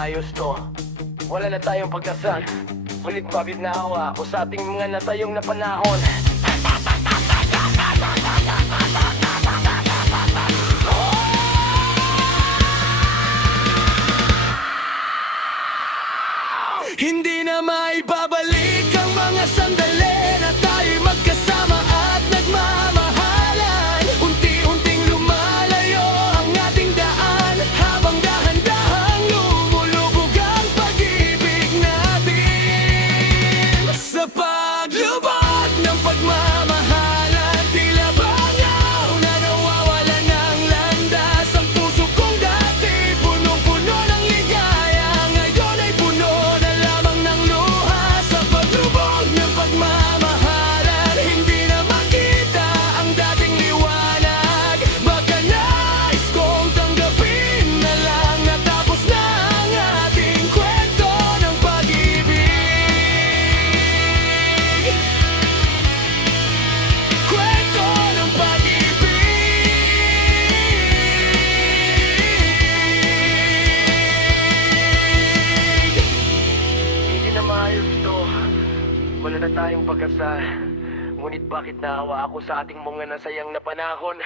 maayos to. Wala na tayong pagkasal, ngunit bakit naawa ako sa ating mga natayong na panahon. Hindi na maibabalik ang mga sandali na tayo'y magkasama at nagmamahalan. Unti-unting lumalayo ang ating daan, habang dahan-dahang lumulubog ang pag-ibig natin. Sa paglubog ng pagmamahalan, tila bangaw na nawawala ng landas. Ang puso kong dati punong-puno ng ligaya, ngayon ay puno na lamang ng luha. Sa paglubog ng pagmamahalan, hindi na makita ang dating liwanag. Baka nais kong tanggapin na lang na tapos na ang ating kwento ng pag-ibig. Kwento ng pag-ibig. Hindi na maayos to. Wala na tayong pagkasal, ngunit bakit naawa ako sa ating mga nasayang na panahon.